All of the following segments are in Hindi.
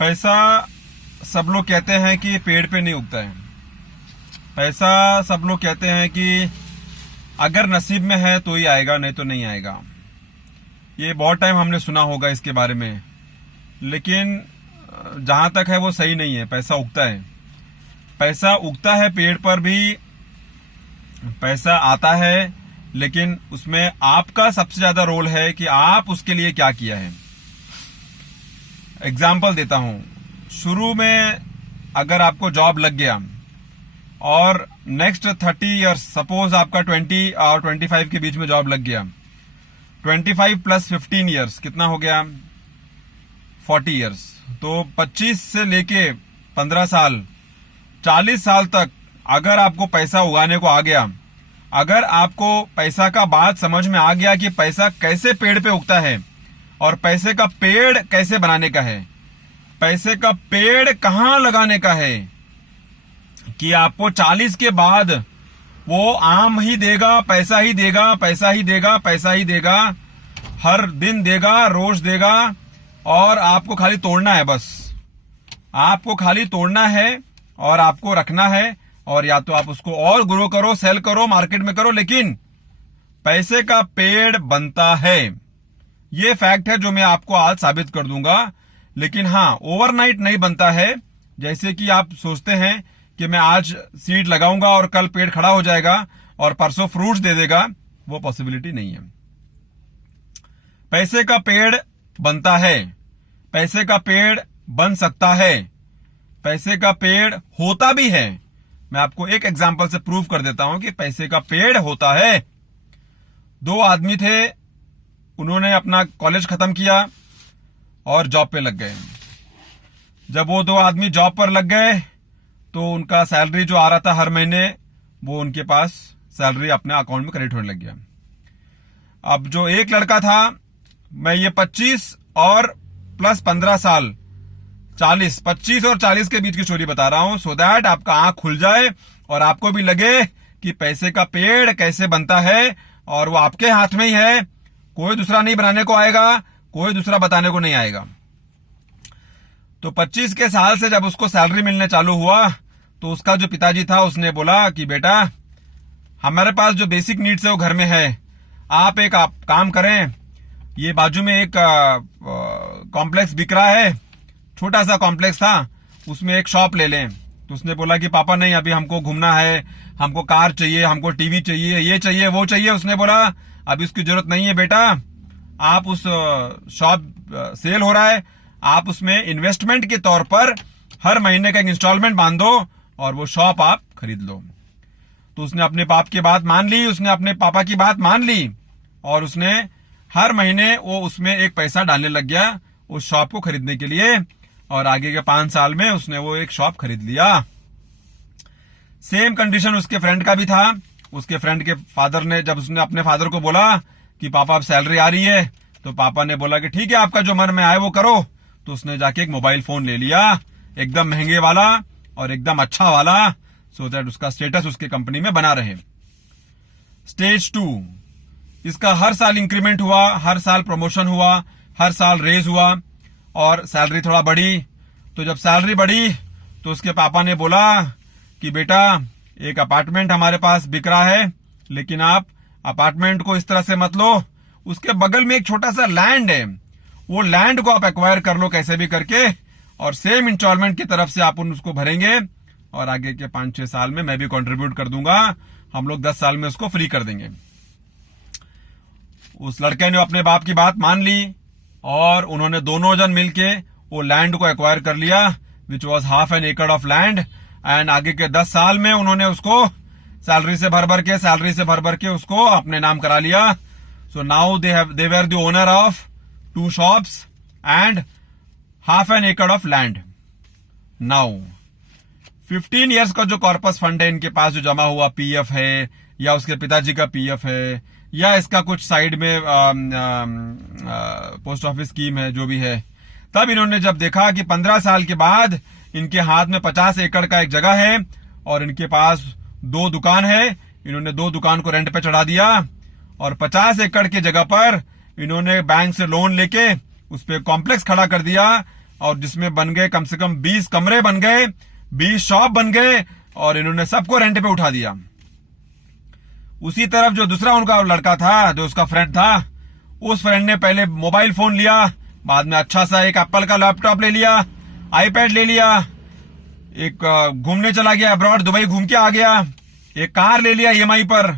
पैसा सब लोग कहते हैं कि पेड़ पे नहीं उगता है। पैसा सब लोग कहते हैं कि अगर नसीब में है तो ही आएगा, नहीं तो नहीं आएगा। ये बहुत टाइम हमने सुना होगा इसके बारे में, लेकिन जहां तक है वो सही नहीं है। पैसा उगता है, पैसा उगता है, पेड़ पर भी पैसा आता है, लेकिन उसमें आपका सबसे ज्यादा रोल है कि आप उसके लिए क्या किया है। एग्जाम्पल देता हूं, शुरू में अगर आपको जॉब लग गया और नेक्स्ट 30 इयर्स, सपोज आपका 20 और 25 के बीच में जॉब लग गया, 25 प्लस 15 इयर्स कितना हो गया, 40 इयर्स। तो 25 से लेके 15 साल, 40 साल तक अगर आपको पैसा उगाने को आ गया, अगर आपको पैसा का बात समझ में आ गया कि पैसा कैसे पेड़ पे उगता है और पैसे का पेड़ कैसे बनाने का है, पैसे का पेड़ कहां लगाने का है, कि आपको 40 के बाद वो आम ही देगा, पैसा ही देगा, पैसा ही देगा, पैसा ही देगा, हर दिन देगा, रोज देगा, और आपको खाली तोड़ना है। बस आपको खाली तोड़ना है और आपको रखना है, और या तो आप उसको और ग्रो करो, सेल करो, मार्केट में करो, लेकिन पैसे का पेड़ बनता है। ये फैक्ट है जो मैं आपको आज साबित कर दूंगा। लेकिन हाँ, ओवरनाइट नहीं बनता है। जैसे कि आप सोचते हैं कि मैं आज सीड लगाऊंगा और कल पेड़ खड़ा हो जाएगा और परसों फ्रूट्स दे देगा, वो पॉसिबिलिटी नहीं है। पैसे का पेड़ बनता है, पैसे का पेड़ बन सकता है, पैसे का पेड़ होता भी है। मैं आपको एक एग्जांपल से प्रूव कर देता हूं कि पैसे का पेड़ होता है। 2 आदमी थे, उन्होंने अपना कॉलेज खत्म किया और जॉब पे लग गए। जब वो 2 आदमी जॉब पर लग गए तो उनका सैलरी जो आ रहा था हर महीने, वो उनके पास सैलरी अपने अकाउंट में क्रेडिट होने लग गया। अब जो एक लड़का था, मैं ये 25 और प्लस 15 साल, 40, 25 और 40 के बीच की स्टोरी बता रहा हूं, सो दैट आपका आंख खुल जाए और आपको भी लगे कि पैसे का पेड़ कैसे बनता है, और वो आपके हाथ में ही है। कोई दूसरा नहीं बनाने को आएगा, कोई दूसरा बताने को नहीं आएगा। तो 25 के साल से जब उसको सैलरी मिलने चालू हुआ, तो उसका जो पिताजी था उसने बोला कि बेटा, हमारे पास जो बेसिक नीड्स है वो घर में है, आप एक काम करें, ये बाजू में एक कॉम्प्लेक्स बिक रहा है, छोटा सा कॉम्प्लेक्स था, उसमें एक शॉप ले लें। तो उसने बोला कि पापा नहीं, अभी हमको घूमना है, हमको कार चाहिए, हमको टीवी चाहिए, ये चाहिए, वो चाहिए। उसने बोला अभी उसकी जरूरत नहीं है बेटा, आप उस शॉप सेल हो रहा है, आप उसमें इन्वेस्टमेंट के तौर पर हर महीने का एक इंस्टॉलमेंट बांध दो और वो शॉप आप खरीद लो। तो उसने अपने बाप की बात मान ली, उसने अपने पापा की बात मान ली, और उसने हर महीने वो उसमें एक पैसा डालने लग गया उस शॉप को खरीदने के लिए, और आगे के 5 साल में उसने वो एक शॉप खरीद लिया। सेम कंडीशन उसके फ्रेंड का भी था। उसके फ्रेंड के फादर ने, जब उसने अपने फादर को बोला कि पापा अब सैलरी आ रही है, तो पापा ने बोला कि ठीक है, आपका जो मन में आए वो करो। तो उसने जाके एक मोबाइल फोन ले लिया, एकदम महंगे वाला और एकदम अच्छा वाला, सो दैट उसका स्टेटस उसके कंपनी में बना रहे। स्टेज 2, इसका हर साल इंक्रीमेंट हुआ, हर साल प्रमोशन हुआ, हर साल रेज हुआ और सैलरी थोड़ा बढ़ी। तो जब सैलरी बढ़ी तो उसके पापा ने बोला कि बेटा, एक अपार्टमेंट हमारे पास बिक रहा है, लेकिन आप अपार्टमेंट को इस तरह से मत लो, उसके बगल में एक छोटा सा लैंड है, वो लैंड को आप एक्वायर कर लो कैसे भी करके, और सेम इंस्टॉलमेंट की तरफ से आप उसको भरेंगे, और आगे के 5-6 साल में मैं भी कंट्रीब्यूट कर दूंगा, हम लोग 10 साल में उसको फ्री कर देंगे। उस लड़के ने अपने बाप की बात मान ली और उन्होंने दोनों जन मिलके वो लैंड को एक्वायर कर लिया, विच वॉज हाफ एन एकड़ ऑफ लैंड। एंड आगे के 10 साल में उन्होंने उसको सैलरी से भर भर के उसको अपने नाम करा लिया। So now they were the owner of 2 shops and half an एकड़ ऑफ लैंड। नाउ 15 इयर्स का जो कॉर्पस फंड है इनके पास, जो जमा हुआ पीएफ है, या उसके पिताजी का पीएफ है, या इसका कुछ साइड में पोस्ट ऑफिस स्कीम है, जो भी है, तब इन्होंने जब देखा कि 15 साल के बाद इनके हाथ में 50 एकड़ का एक जगह है और इनके पास 2 दुकान है, इन्होंने 2 दुकान को रेंट पे चढ़ा दिया और 50 एकड़ की जगह पर इन्होंने बैंक से लोन लेके उस पर कॉम्प्लेक्स खड़ा कर दिया। और जिसमें बन गए कम से कम 20 कमरे बन गए, 20 शॉप बन गए, और इन्होंने सबको रेंट पे उठा दिया। उसी तरफ जो दूसरा उनका लड़का था, जो उसका फ्रेंड था, उस फ्रेंड ने पहले मोबाइल फोन लिया, बाद में अच्छा सा एक एप्पल का लैपटॉप ले लिया, आईपैड ले लिया, एक घूमने चला गया अब्रॉड, दुबई घूम के आ गया, एक कार ले लिया ईएमआई पर,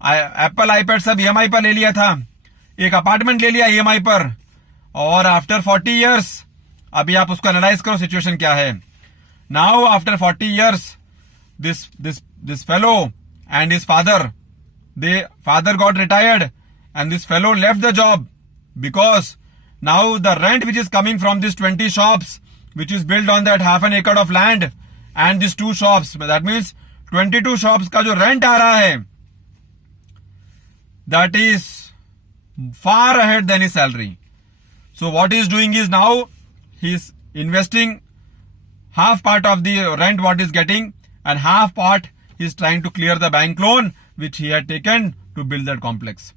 एप्पल आईपैड सब ईएमआई पर ले लिया था, एक अपार्टमेंट ले लिया ईएमआई पर, और आफ्टर 40 इयर्स, अभी आप उसको एनालाइज करो सिचुएशन क्या है। Now after 40 years this fellow and his father got retired, and this fellow left the job because now the rent which is coming from these 20 shops which is built on that half an acre of land and these 2 shops, that means 22 shops का जो rent आ रहा है, that is far ahead than his salary. So what he is doing is now he is investing half part of the rent what he is getting, and half part he is trying to clear the bank loan which he had taken to build that complex.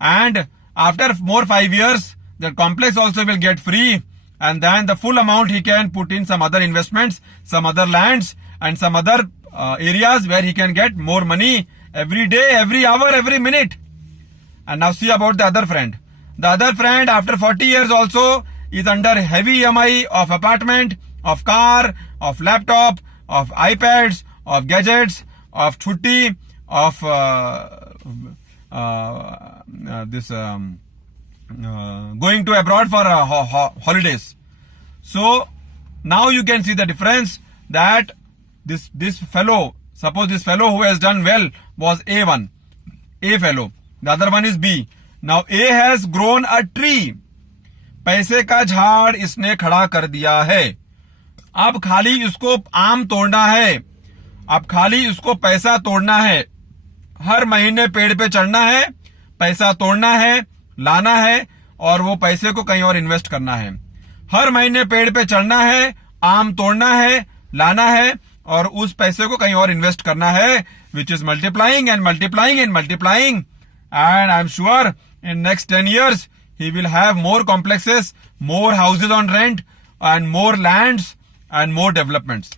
And after more 5 years, that complex also will get free, and then the full amount he can put in some other investments, some other lands, and some other areas where he can get more money every day, every hour, every minute. And now see about the other friend. The other friend, after 40 years also, is under heavy EMI of apartment, of car, of laptop, of iPads, of gadgets, of chutti, of going to abroad for holidays. So now you can see the difference, that this fellow, suppose this fellow who has done well was A1, A fellow, the other one is B. Now A has grown a tree. पैसे का झाड़ इसने खड़ा कर दिया है। अब खाली इसको आम तोड़ना है, अब खाली इसको पैसा तोड़ना है। हर महीने पेड़ पे चढ़ना है, पैसा तोड़ना है, लाना है, और वो पैसे को कहीं और इन्वेस्ट करना है। हर महीने पेड़ पे चढ़ना है, आम तोड़ना है, लाना है, और उस पैसे को कहीं और इन्वेस्ट करना है, which is multiplying and multiplying and multiplying. And I'm sure in next 10 years he will have more complexes, more houses on rent, and more lands and more developments.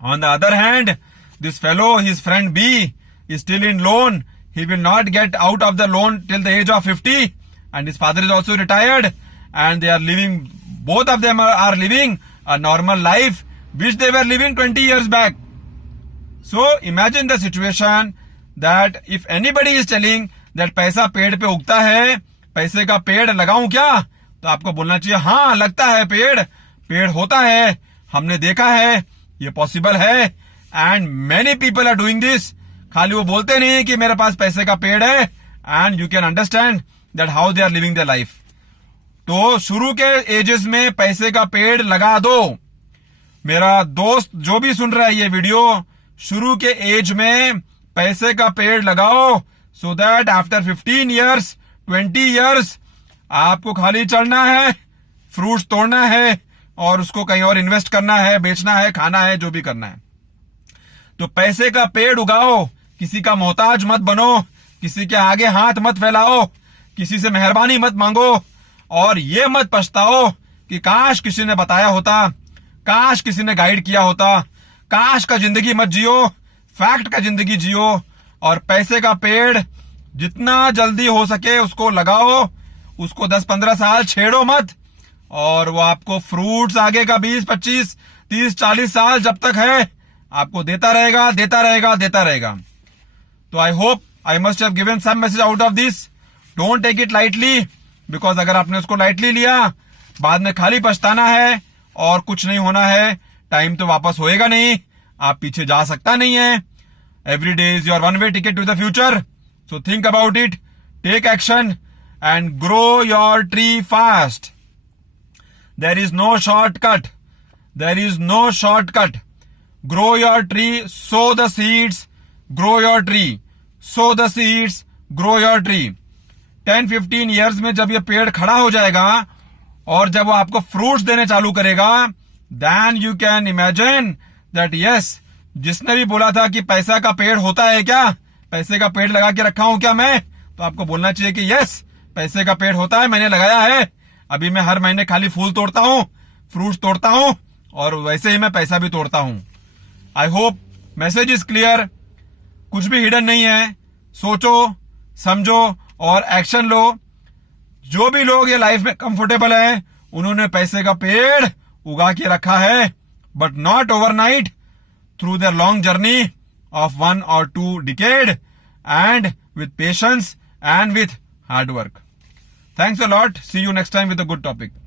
On the other hand, this fellow, his friend B, is still in loan. He will not get out of the loan till the age of 50, and his father is also retired, and they are living, both of them are living a normal life which they were living 20 years back. So imagine the situation that if anybody is telling that पैसा पेड़ पे उगता है, पैसे का पेड़ लगाऊं क्या, तो आपको बोलना चाहिए हाँ लगता है, पेड़ होता है, हमने देखा है, ये पॉसिबल है, and many people are doing this. खाली वो बोलते नहीं कि मेरे पास पैसे का पेड़ है, and you can understand that how they are living their life. तो शुरू के एजेस में पैसे का पेड़ लगा दो। मेरा दोस्त जो भी सुन रहा है ये वीडियो, शुरू के एज में पैसे का पेड़ लगाओ, so that after 15 years 20 years आपको खाली चढ़ना है, फ्रूट्स तोड़ना है, और उसको कहीं और इन्वेस्ट करना है, बेचना है, खाना है, जो भी करना है। तो पैसे का पेड़ उगाओ, किसी का मोहताज मत बनो, किसी के आगे हाथ मत फैलाओ, किसी से मेहरबानी मत मांगो, और ये मत पछताओ कि काश किसी ने बताया होता, काश किसी ने गाइड किया होता। काश का जिंदगी मत जियो, फैक्ट का जिंदगी जियो, और पैसे का पेड़ जितना जल्दी हो सके उसको लगाओ, उसको 10-15 साल छेड़ो मत, और वो आपको फ्रूट्स आगे का 20, 25, 30, 40 साल जब तक है आपको देता रहेगा, देता रहेगा, देता रहेगा। तो I hope I must have given some message out of this. Don't take it lightly, because अगर आपने उसको लाइटली लिया, बाद में खाली पछताना है और कुछ नहीं होना है। टाइम तो वापस होएगा नहीं, आप पीछे जा सकता नहीं है। Every day is your one way ticket to the future, so think about it, take action, and grow your tree fast. There is no shortcut. There is no shortcut. Grow your tree, sow the seeds, grow your tree. Sow the seeds, grow your tree. 10-15 years में जब ये पेड़ खड़ा हो जाएगा और जब वो आपको फ्रूट्स देने चालू करेगा, then you can imagine that yes, जिसने भी बोला था कि पैसा का पेड़ होता है क्या, पैसे का पेड़ लगा के रखा हूं क्या मैं, तो आपको बोलना चाहिए कि yes, पैसे का पेड़ होता है, मैंने लगाया है। अभी मैं हर महीने खाली फूल तोड़ता हूं, फ्रूट्स तोड़ता हूं और वैसे ही मैं पैसा भी तोड़ता हूं। I hope message is clear. कुछ भी हिडन नहीं है। सोचो, समझो और एक्शन लो। जो भी लोग ये लाइफ में कंफर्टेबल हैं, उन्होंने पैसे का पेड़ उगा के रखा है, but not overnight, through their long journey of 1 or 2 decade, and with patience and with hard work. Thanks a lot. See you next time with a good topic.